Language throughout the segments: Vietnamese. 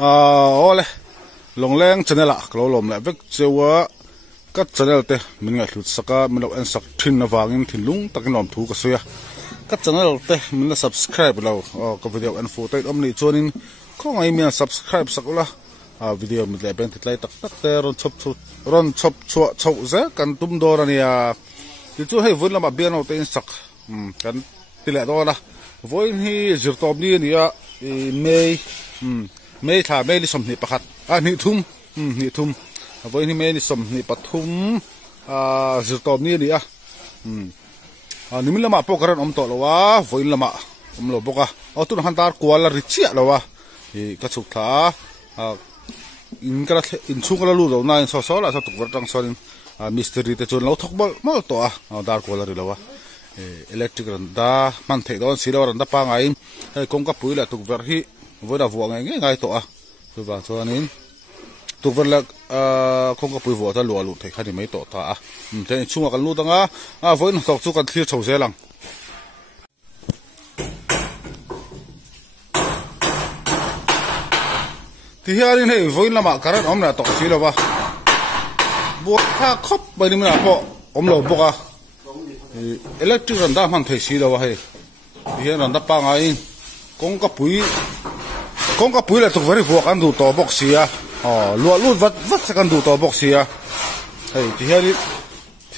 ole long leng channel a klo lom la vek chewa ka channel te min nga hlut saka min lo en sak thin na wangin thinlung takin lom thu ka soya ka channel te min la subscribe lo ka video en photo om ni chonin ko ngai mi subscribe sakula video mi le ben tlai tak tak te ron chop chau za kan tum dor ania ti chu hei vun lama bian o te in sak kan tile do la voin hi zirtom ni ania mei tha mei li som ni pakhat ni thum voin hi mei ni som ni pathum zirtom ni ania nimin lama pokaran om to lowa voin lama om lo boka otun hantar kwala richia lowa ka chuk tha in chungala lu do na in so la so tuk wartang sonin mystery te chon lo thok mal to dar kwala ri lowa electric ran da man thei don silo ran da pa ngai kong ka puila tuk ver hi voda vuang ngai to so ba chonin tuk ver la kong ka pui vo ta lu thei khani mai to ta te chunga kan lu danga voin tok chu kan thlir chho zelang thì hiện nay với làm mà cái ông là tổ chức là ba buộc ta khóc bởi vì mình là bộ ông là bộ electric là đã hoàn thành xí là ba hay thì hiện là đã ba ngày con cái bụi là thuộc về buộc ăn đủ tổ bọc xí lúa vắt sẽ ăn đủ tổ bọc xí hay thì hiện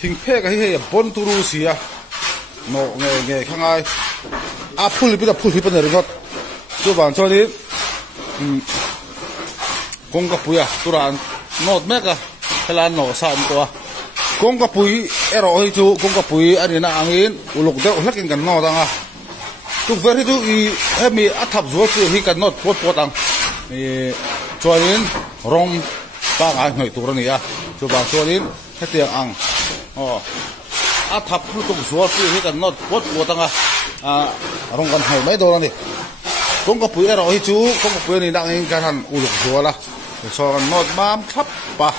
thình phê cái hay bốn tu xí nó nghe khang ai phun bên này rồi cho bạn cho đi kong ka puya turan not meka helan no sam to kong ka pui ero hi chu kong ka pui ani na angin uluk de hlakin kan no danga tu ver hi tu I hemi athap zo chu hi kan not pot ang choin rong pa ngai noi tur ni a chu ba choin hetiang ang athap tu zo chu hi kan not pot anga rong kan hai mai do ni kong ka pui ero hi chu kong ka pui ni na angin kan han uluk zo la so nốt bám thấp ba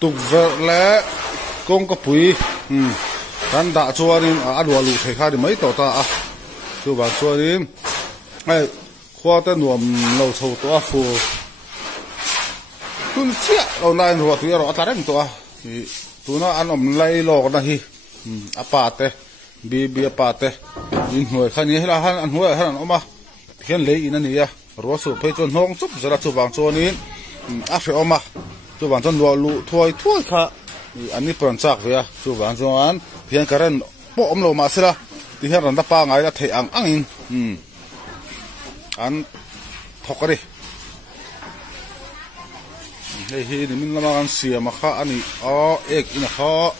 tục vợ lẽ công cái bụi kan đã cho nên lúa lụt thấy khai thì mấy tổ ta cho bà cho nên khoa tên nuông lâu sâu to phù tuân chia lâu nay rồi tụi nó ta đánh to tụi nó ăn ẩm lay lò cái này apate bi apate in hồi khai ní là han ăn hồi han ôm hiện lấy in này rồi số phải chọn hong chút rồi chụp bằng cho nên phải ôm chụp bằng cho lúa lụt thôi khá anh ấy còn chắc vậy chụp bằng cho anh hiện cái này bộ ôm lò mà xí thì hiện là ba ngày là thấy ăn in an thok đi hei hi ni min lama an siam kha ani ek ina kha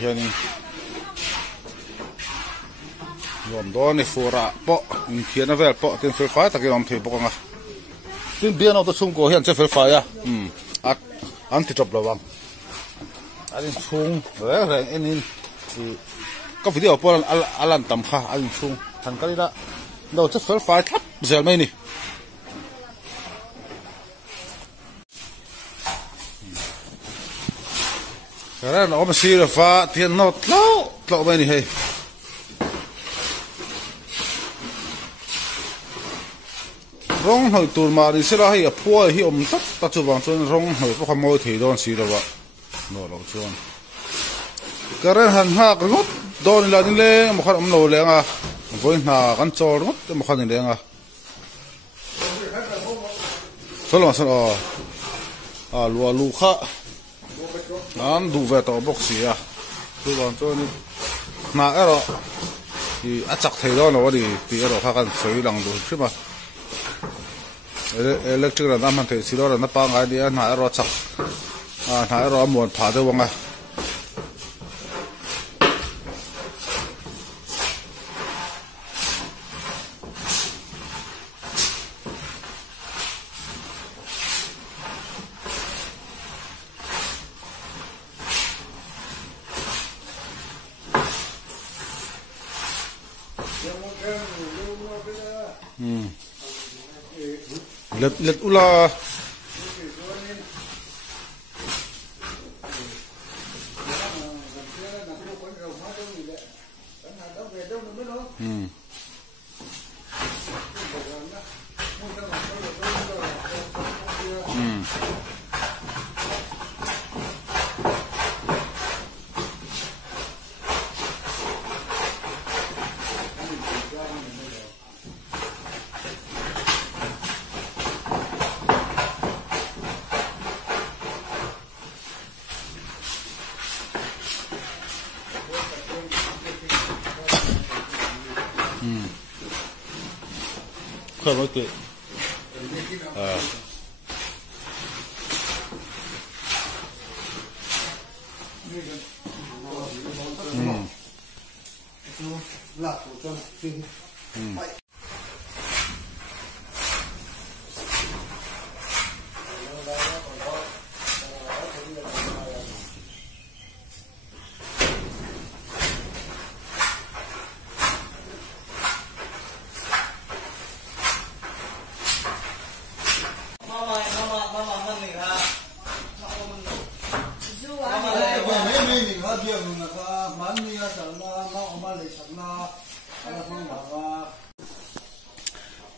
hiani yom do ni fora po in khiana vel po tin fel fa ta ke om thei bokanga tin bian auto chung ko hian che fel fa ya an ti top lawang alin chung re enin ka video po alan tam kha alin chung thằng cái đó đâu chắc phải thấp giờ mấy nè cái đó nó mà xí là pha tiền nó lâu mấy nè hay rong hồi tuần mà đi xe ra hay phua hay tất ta chụp bằng cho rong hồi có môi thì đó xí là vậy nó lâu chưa cái đó hàng hạc ngót đó là đi lên một khăn lâu lên với na gan chor ngot te mokhan ni lenga solo solo lu kha an du ve to boxi ya tu ban cho ni na ero I achak thei do no ri ti ero kha kan soi lang du chima electric ra man thei silo ra na pa ngai dia na ero chak na ero amon pha de wanga Hãy subscribe cho kênh Ghiền Mì Gõ để không bỏ lỡ let ula khơi mới tụi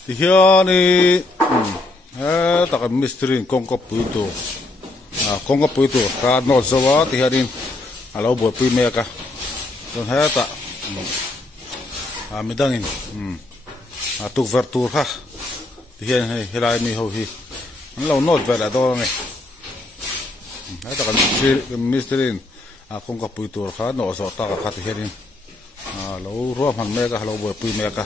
thì hiện nay tất cả mistrin công cấp bự tổ công cấp bự tổ cả nó zawa thì hiện nay lâu bữa phi mẹ cả rồi hết ta mình đang tục vật tour ha thì hiện nay lại mi hầu hi lâu nốt về là đó này hết tất cả mistrin công cấp bự tổ cả nó zawa ta cả thì hiện nay lâu ruộng hàng mẹ cả lâu bữa phi mẹ cả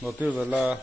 nó tiêu rồi là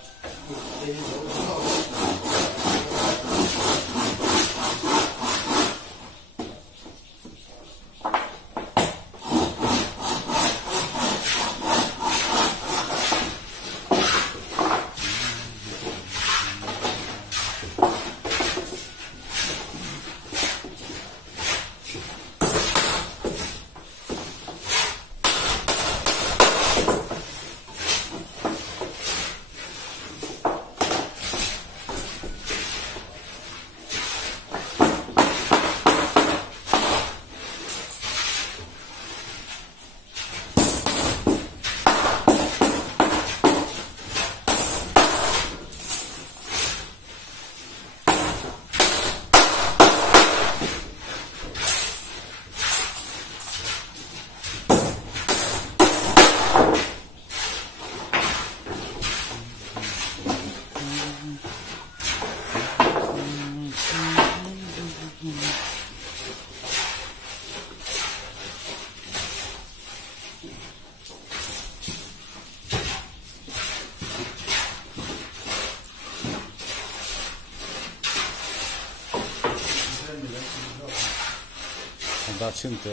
다 진짜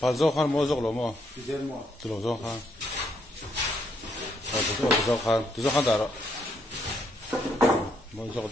발족한 뭐족로 뭐 들어족한 들어족한 다 알아 뭐 저거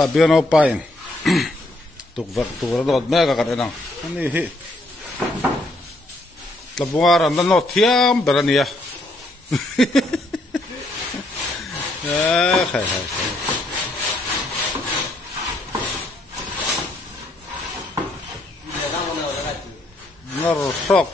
ta bian au pain tuk rot me ka kan nang ani hi labunga ran no thiam berania khai nor sok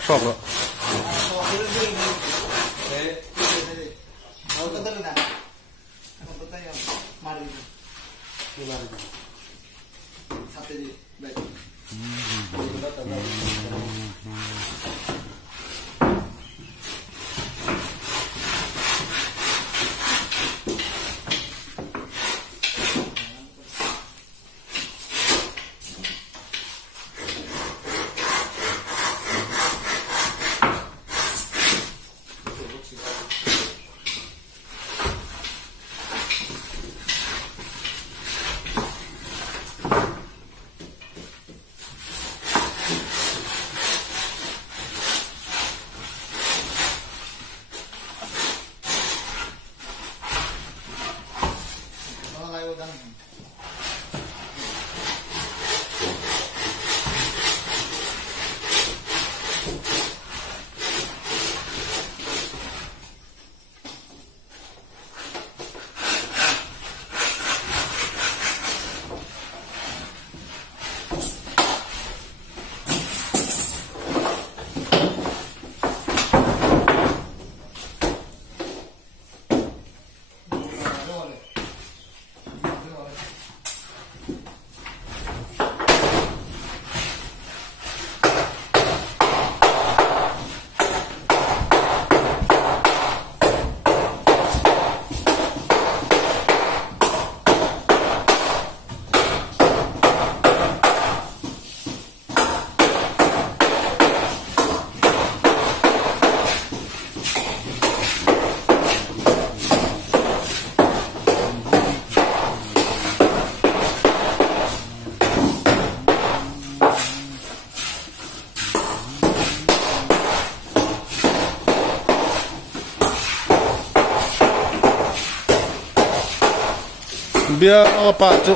bia pa chu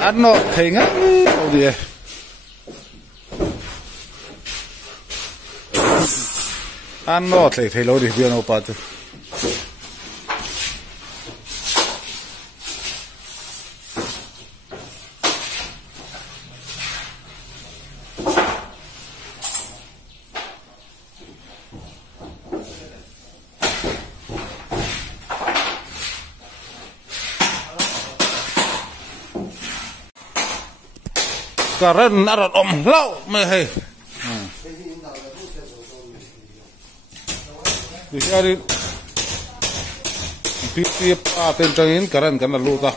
ăn nó thấy ngắt đâu đi ăn nó thấy lâu đi bia nó pa chu karen arat om lau me hay di hari pip aten tangin karen kana luta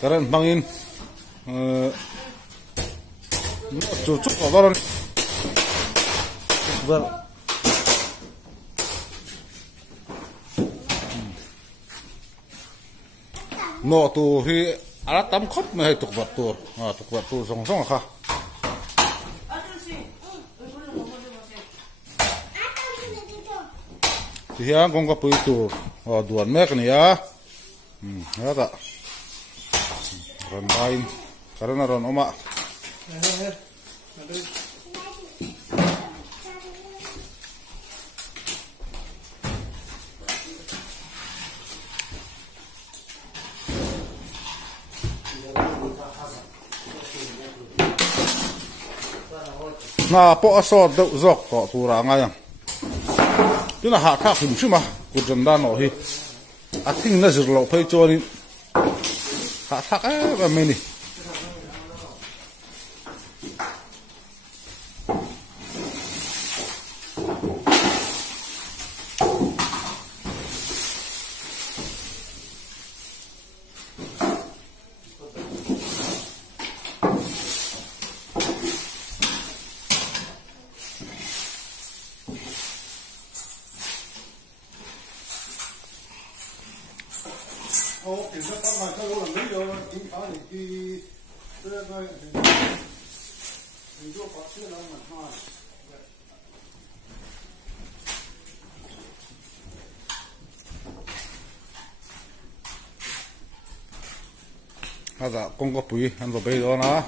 karen bangin cucuk kotoran no tu hi alat tam khop me hay tuk vật tur song song kha thì hiện con có bự tur duan mek ni ya ada ron bain karena ron oma na po asor deuh zawk tawh tura ngai ang tuna ha thak him thima kujan dan no hi a thing na zir lo phei chuanin ha thak a me ni ada con có bụi ăn vào bây đó nó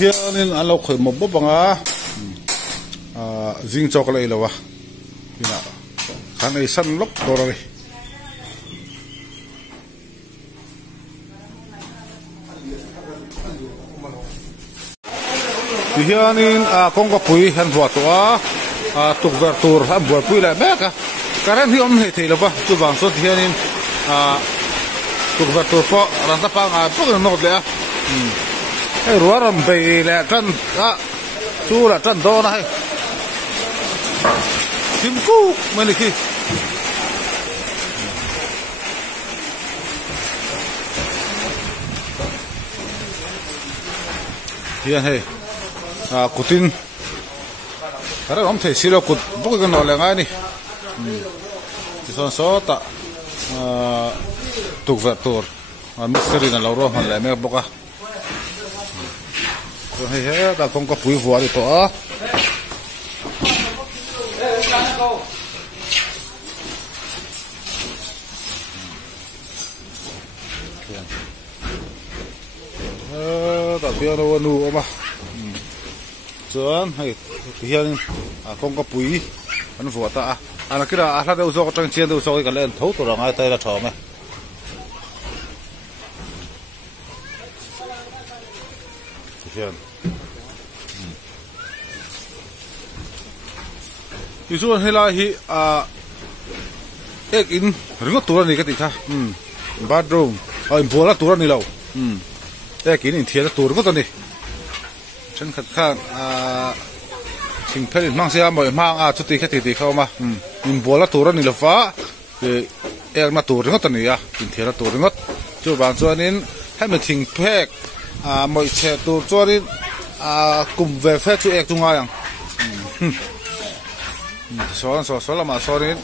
hiện nên ăn lâu khởi một bốc bằng zing cho cái này là wa thì nào khán này săn lốc đồ rồi thì hiện nên con có bụi hắn vợ tụi tục vật tour hắn vợ bụi lại bé cả cái này thì ông hệ thì là wa chú vàng số thì hiện nên tục vật tour po làm ta pang po cái nốt đấy hay rùa rầm bì là chân chú là chân to này chim cú mấy này khi hiện hay cụt tin cái đó ông thầy xí là cụt bốc cái nồi là ngay đi thì son số ta tục vật tour mystery là lâu rồi mà lại mấy bốc à hay hết ta không có bụi vỏ thì to ta piano nu mà chuan hay hian không có bụi anh vỏ ta anh kia là anh đâu do trong chiên đâu so cái lên thấu tụi nó ngay tay là thò mày hiền isu hela hi ek in ringot tura ni ka ti tha bathroom bola tura ni lo ek in thia tur ko tani chen khat khan thing phel mang sia moi mang chuti khati ti khawma in bola tura ni lo fa ek na tur ringot tani ya in thia tur ringot chu bang chuanin hai ma thing phek moi che tur chuanin kum ve fe chu ek tunga yang so lama sorin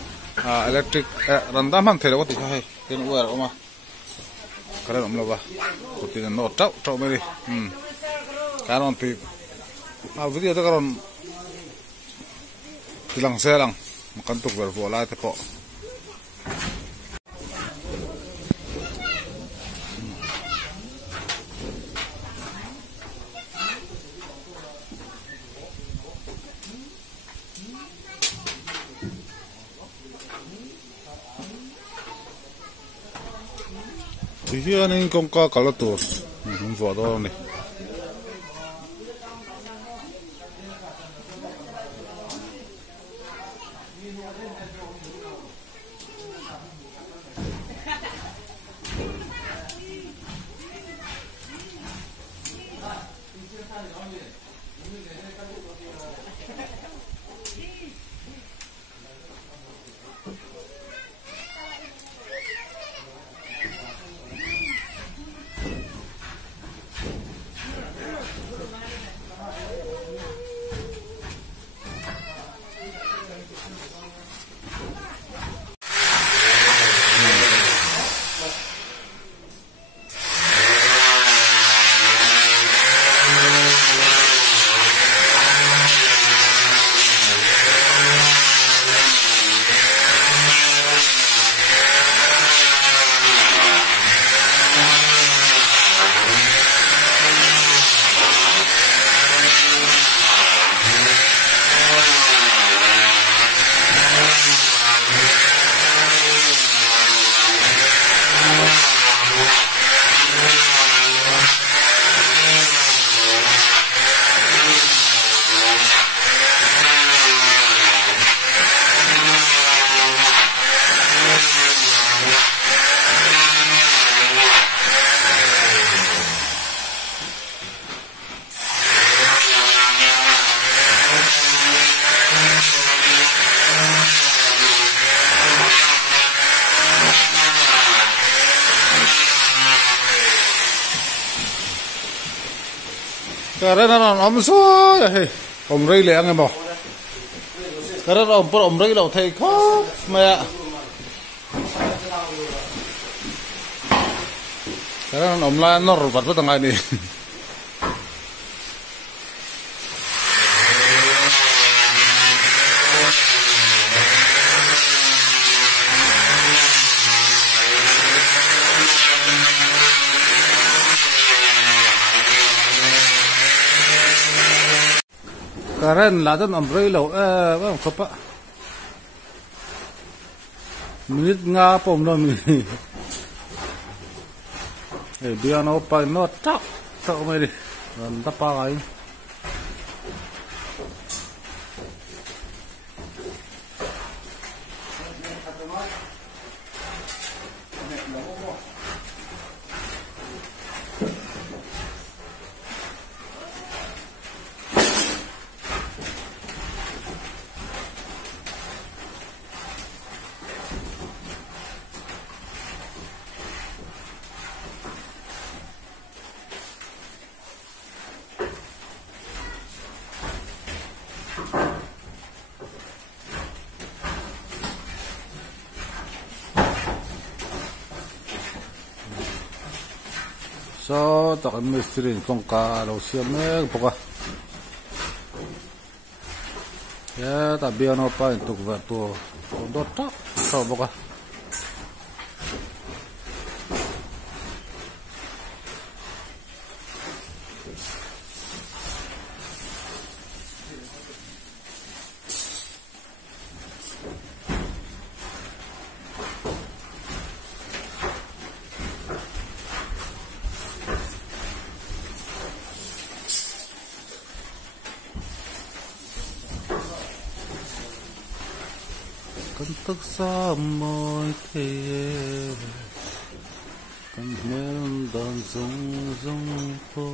electric randa man thelo ti khai tin uar oma kare om loba kuti no tau meri karon ti video ta karon tilang selang makan tuk ber bola te po hiền nên con cá cả lát tuổi không vỏ đó này karena om so om rây lẹ nghe bảo karena om rây lâu thầy khó mẹ karena om la nor vật vật tengah ini karen ladan umbrella bang kapa minit nga pom no mi biar no pa no tak mai di ran tapa kai so tak mistri kong ka lo siam me poka ya tapi ano pa untuk vertu dota so poka thức xa môi thế cần nhớ đàn rung rung phố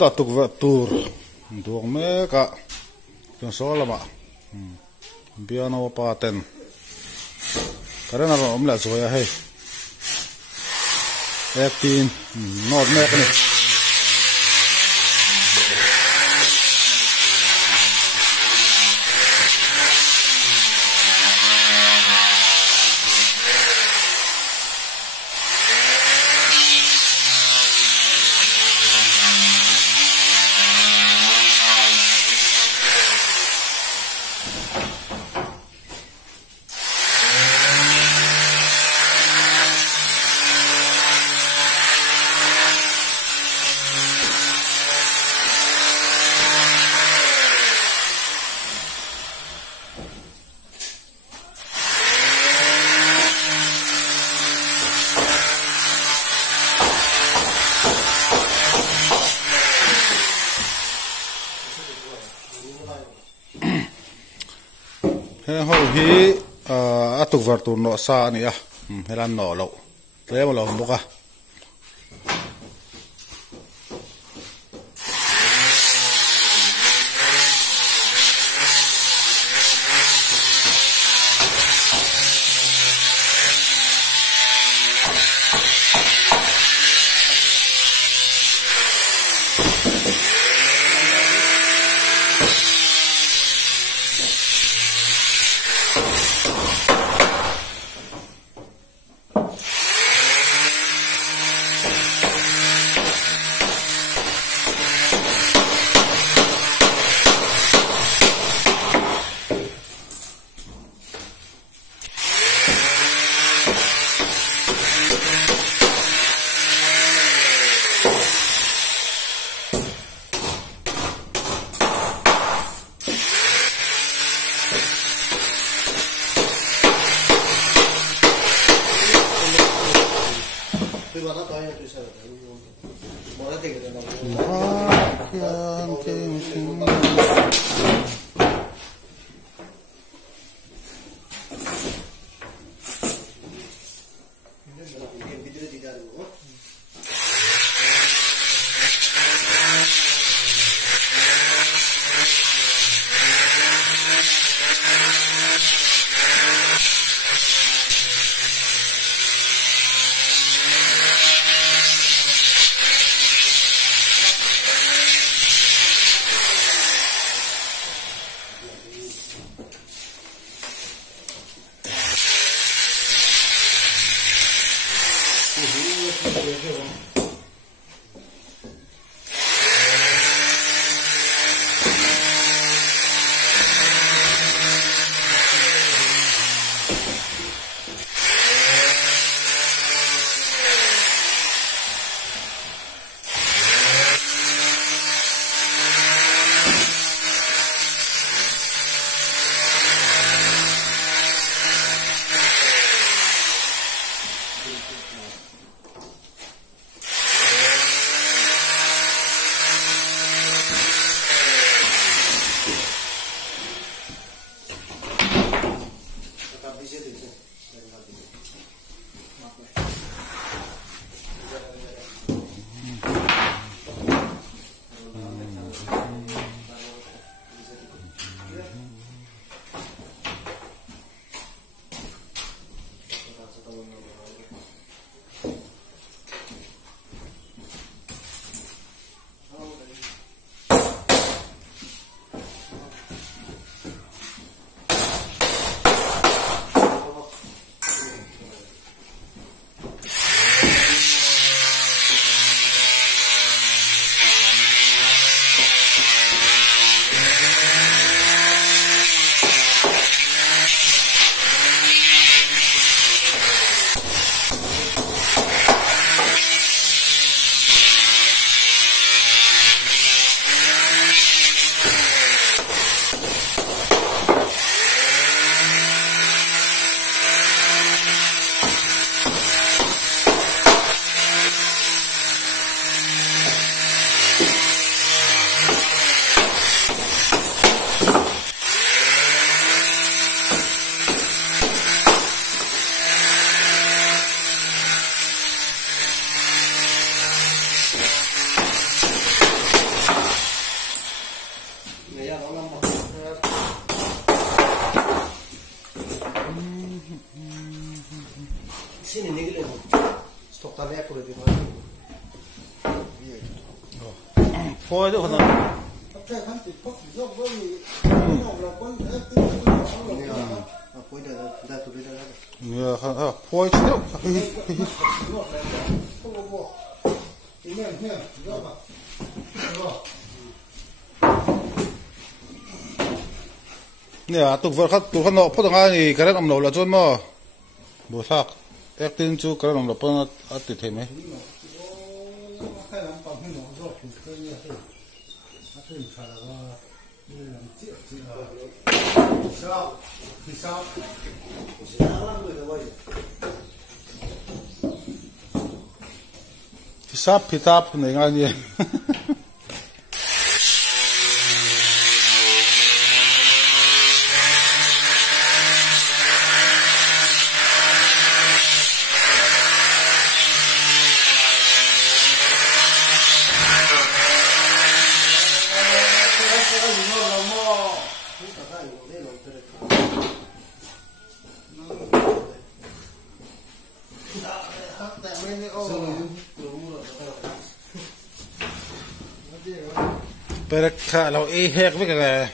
tatuk tur tuang me ka kan solama piano paten karena omla zoya he actin not me kan hoi hi atuk vartu no sa ni a helan no lo le mo lo boka phôi đó hả? Dạ, phôi chứ đâu. Nè, tụi con nọ phốt ngay thì cái đó làm nổ là chôn mà, bố sắc, ép tin chú cái đó làm nổ phân ở tiệt thêm ấy. Hisap này ngay nhỉ. Perka lau hek với cái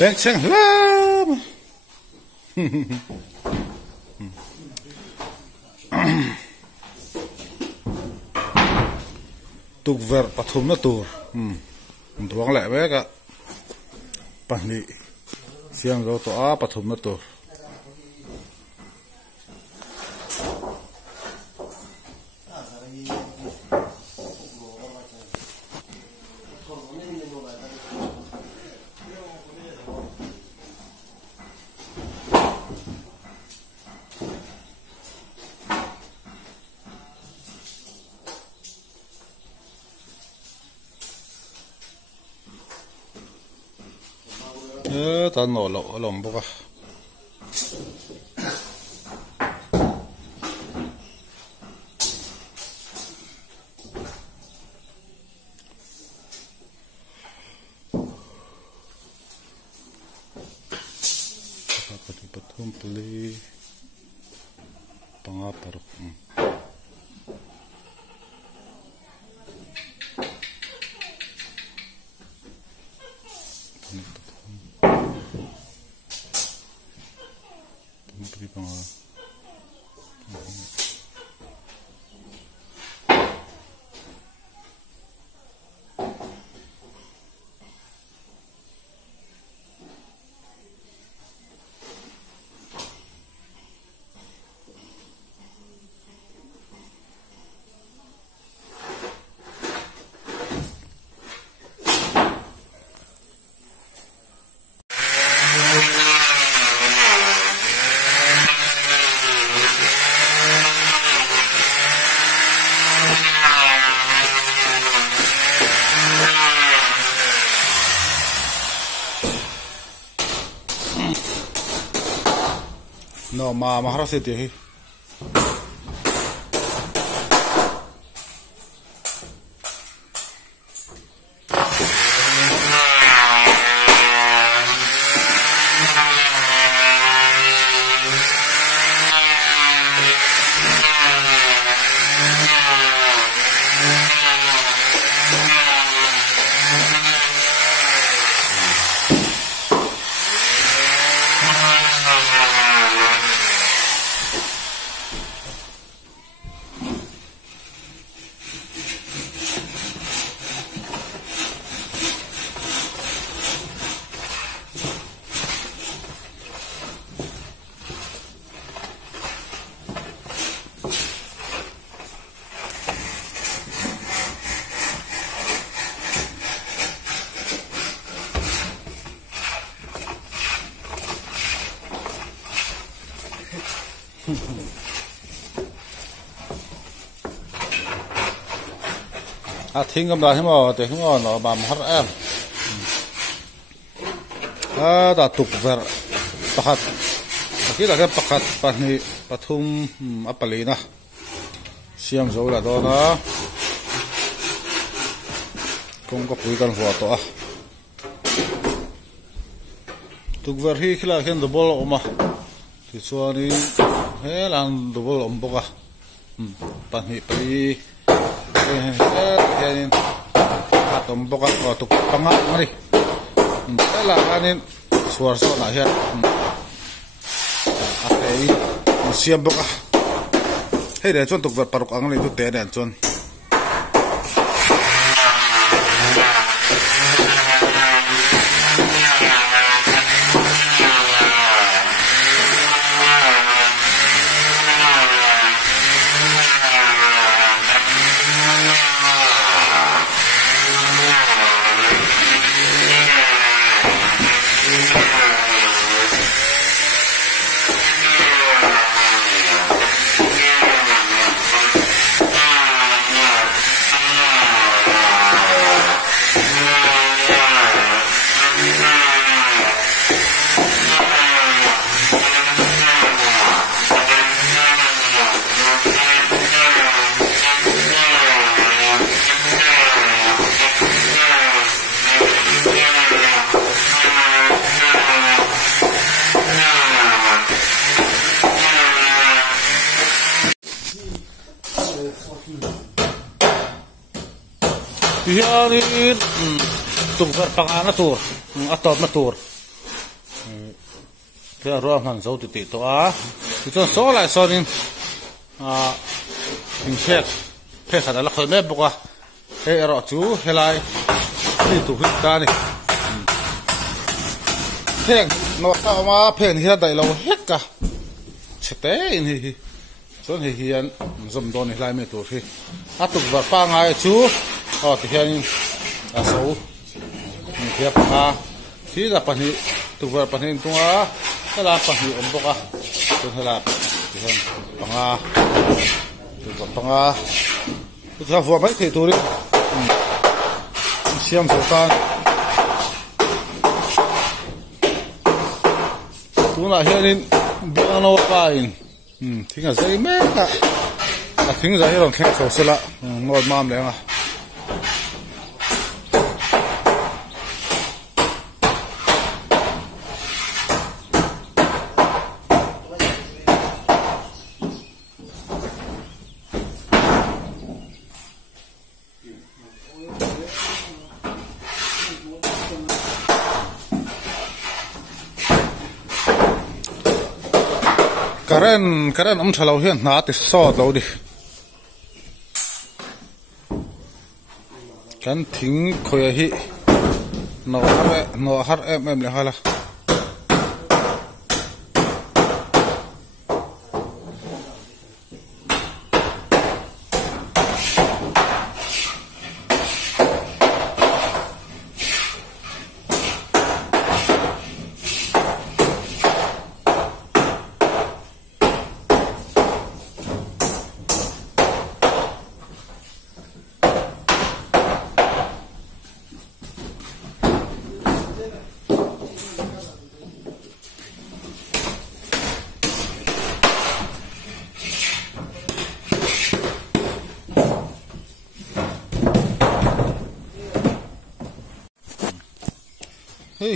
Beng seng lam. Tukver pathum na tur. Tuang lẹ bé cả. Pahni siang go to a pathum na tur. Ta nổ lộ lồng bốc à. Pathum peli pangaparuk. No maharasi tihi. Thinh cầm đá thế mà để không ngon nó bám hắt em. Đã tục ver pakat. Khi là cái pakat pani pathum apalina. Siam zo là đó na. Không có quý căn hòa to. Tục ver hi khi là khen double oma. Thì xua đi hết làm double om boka. Pani pani. Yan atong boka o tuk panga mari tala kanin suarso na hiya atay siam boka hey de chon tuk paruk ang ni tu te den chon Yan tuk ver pangana tur atot na tur thế rồi ngàn dấu tụt to á thì cho số lại so nên hình phép khả năng là khởi mép bọc à thế rồi chú hay lại đi tụ hít ta này phèn nó tao mà phèn thì đại lâu hết cả chết đấy này cho nên hiện dầm đòn này lại mấy tuổi thì tụ vật pa ngay chú thì hiện số phép thì là pani tụ vật pani tung á thế là pani ông bọc à thế là hiện tụ vật panga tụ vật vừa mấy thì tuổi xem số tan tụ là hiện nên biang nó pain thì là dễ mấy cả thì là hiện khen số sẽ là ngon mam đấy à karen ông thằng lâu hiện nát thì sọt lâu đi kan thính khơi hi nó hát em lại hay là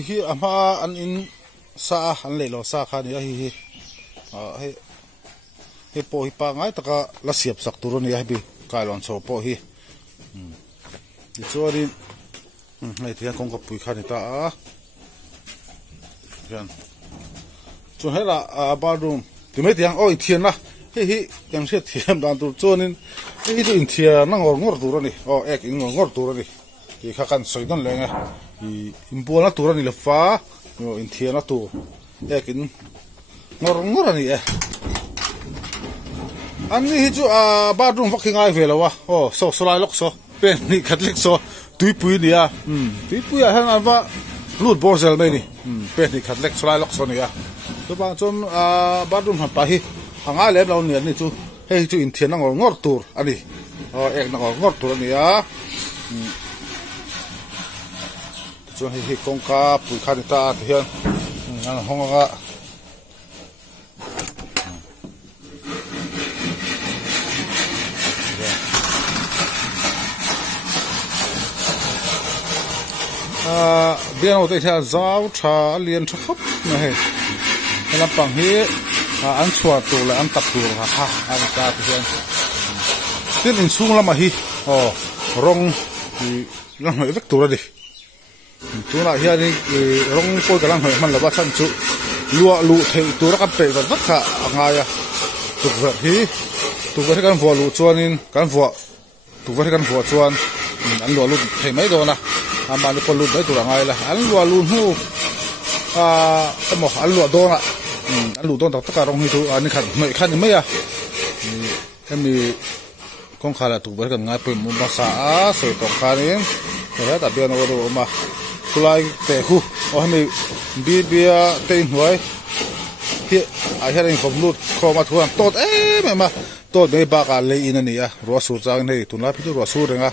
hi ama an in sa an le lo sa kha ni hi he po hi pa ngai taka la siap sak tur ni hi bi kai lon so po hi ni chori nei thian kong ka pui kha ni ta a gan chu hela bathroom ti mai tiang oi thian na hi yang se thiam dan tur chonin hi tu in thia na ngor tur ni ek in ngor tur ni ki kha kan soidon lenga impola tura ni lefa no in thiana tu ekin ngor ani ani hi chu bathroom fucking ai velawa so lai lok so pen ni khatlik so tuipui ni tuipui han alwa lut borsel mai ni pen ni khatlek so lai lok so ni to ba chon bathroom ha pa hi anga le law ni chu hei chu in thiana ngor tur ani ek na ngor tur ani cho hi kong ka pui khan ta hian an honga biang ot thia zau tha lian tha khop na he la pang hi an chua tu la an tap tu ha an ta hian tin in sung lama hi rong hi lang mai vek tu ra di tu na hian ni rong poi ka lang hoi man la ba chan chu lua lu thei tu ra ka pe va vak kha anga ya tu va hi tu va kan vo lu chuanin kan vo tu va kan vo chuan an lua lu thei mai do na ama ni pol lu dai tu ra ngai la an lua lu hu mo an lua do na an lu don ta ka rong hi tu an khan mai khan mai ya mi kong khala tu va kan ngai pe mu ba sa so to khanin thế ta biên nó đồ mà tulai te khu mi bia te huai hi hiện anh không lút kho mà thuang tốt mà tốt mấy ba cả lấy in này rùa sụt sang này tụi nó biết rùa sụt rồi nó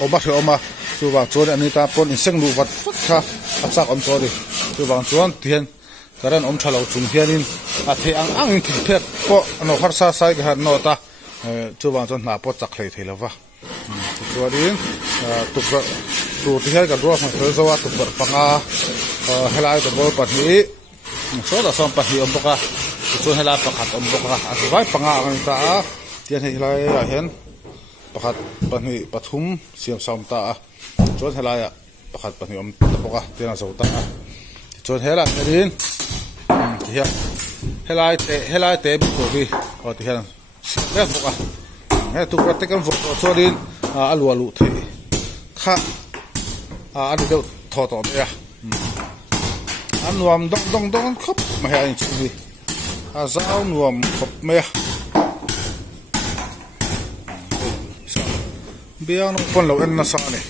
mà mà chú vàng chuột anh ta pon in sinh lụ vật phất ha sắc ông cho đi chú vàng chuột tiền cái đó ông trả lâu chung tiền in thì ăn thịt phết có nó phát sa sai cái hạt nó ta chú vàng chuột nạp bớt chặt lấy thì là va chuột đi tu thì hay cả rùa mà phải rồi tu bật panga helai tu bớt bật hi số là xong bật hi ông bốc chú helai bật hạt ông bốc thì vai panga anh ta tiền helai là hen bật bật hi bật hum xiêm xong ta chú helai bật bật hi ông bốc tiền là giàu ta chọn hết lại đến thì hiện hết lại té bị cổ đi thì hiện hết phục hết tụ ra tay cầm phục cho đến alu thì khác anh đâu thò bây giờ anh nuông đông khóc mà hay anh chịu gì giáo nuông khóc mẹ bây giờ nó còn lâu anh nó sao này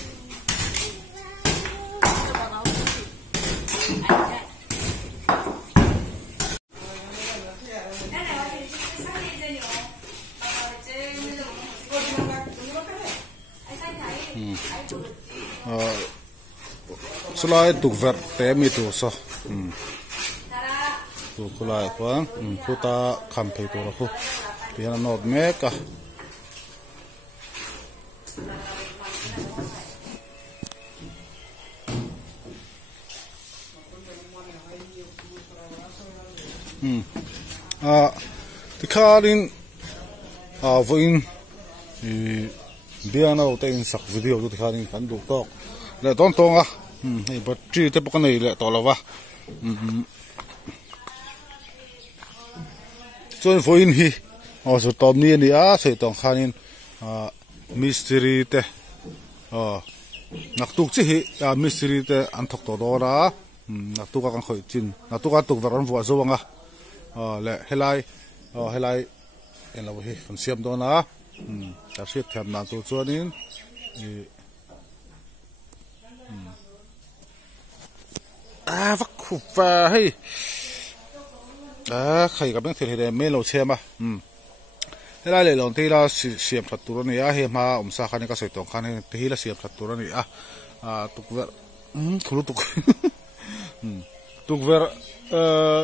Sulai tukver temi tu so tu kulai kuang puta kampe tu rahu piana not meka tikarin voin biana utain sak video tu tikarin kan du tok le don tonga này bật truy tới cái này lại tỏ là va cho phơi in hi số tôm ni đi sẽ tông khanin mystery te nặc tuk chi hi mystery te an thok to do ra nặc tuk kan khoi chin nặc tuk tuk varan vua zo wanga le helai en lo hi kon siam do na ta siat tham na tu chuanin vắt khục và hay khởi gặp những thứ này mấy lâu xe mà thế này là thì là xiêm thật turu này hay mà ông sa khăn cái sợi tông khăn này thì là xiêm thật turu này tục vợ khulu tục vợ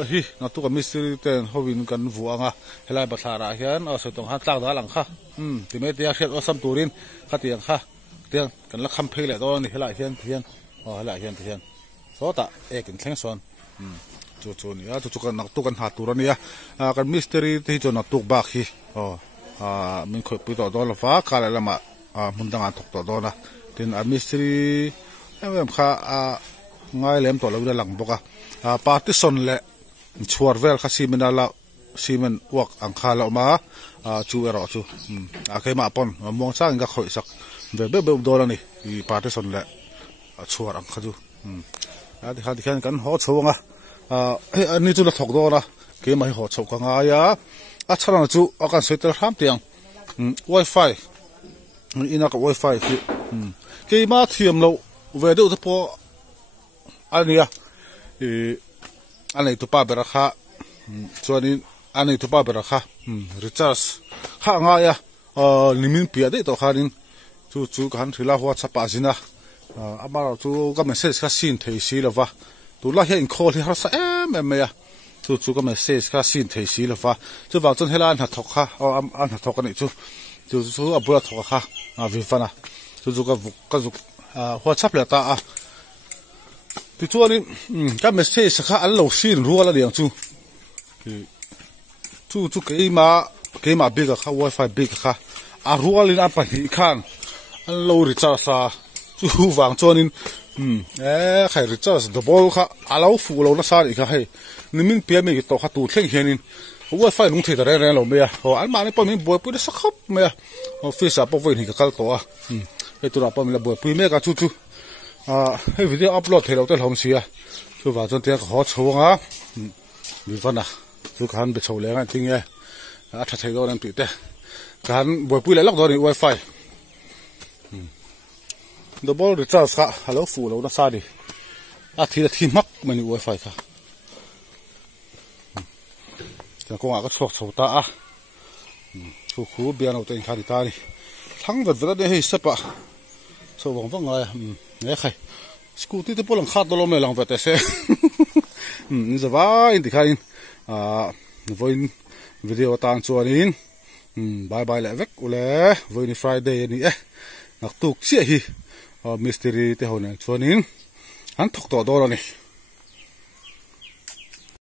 hi nó tục cái mystery tên hovin cần vuông thế này bắt ra hiền sợi tông khăn tao đó lằng kha thì mấy tiếng sẽ có xăm turin khát tiếng kha tiếng cần là khăm phê lại đó này thế lại hiền thế lại hiền số ta kinh theng son chu ni chu kan nak tu kan ha tur ni kan mystery ti chu nak tu ba khi min khoi pu to do la fa kala lama mun dang an thok to do na tin mystery em kha ngai lem to lo da lang boka partition le chuar vel kha simen wak ang khala ma chu ero chu ke ma pon mong sang ga khoi sak ve be do la ni partition le chuar ang khaju thì khăn kan ho chunga anh ni chu la thok do na ke mai ho chok ka nga ya chana chu akan setel ham tiang wifi ina ka wifi ki ke ma thiam lo ve do po ania anei tu pa bera kha chuani anei tu pa bera kha recharge kha nga ya limin pia de to khanin chu kan thila WhatsApp azina amaro chu ka message ka sin thei si lova tu la hian call hi har sa em ya chu ka message ka sin thei si lova chu wa chon helan ha thok kha an ha thok ani chu abula thok kha vi fana chu ka WhatsApp la ta ti chu ani ka message kha an lo sin ruwa la diang chu ke ma big kha wifi big kha a ruwa lin an pa hi khan an lo recharge sa chu wang chonin khai recharge the ball kha alo fu lo na sa ri kha he nimin pia me to kha tu thleng hianin wifi nung thei da re lo me ho an ma ne pa min boy pu de sakhap me office a po vein hi ka kal to he tu ra pa mi la boy pu me ka chu he video upload thei lo te hlom sia chu wa chon te ka ho chhunga mi vana chu khan be chho le nga ting e a tha thei do nan ti te kan boy pu le lok do ni wifi the ball recharge kha hello fu lo na sa di thi mak mani wifi kha ta ko nga ka chok chho ta chu khu bian au te kha di ta ni thang vật vật de hei sapa so wang ngai ne khai scooty te polang khat lo me lang vete se ni zawa in dikhain voin video tan chuanin bye bye le vek ule voin Friday ni nak tuk chi hi mystery te honen chuanin an thok to do lo ni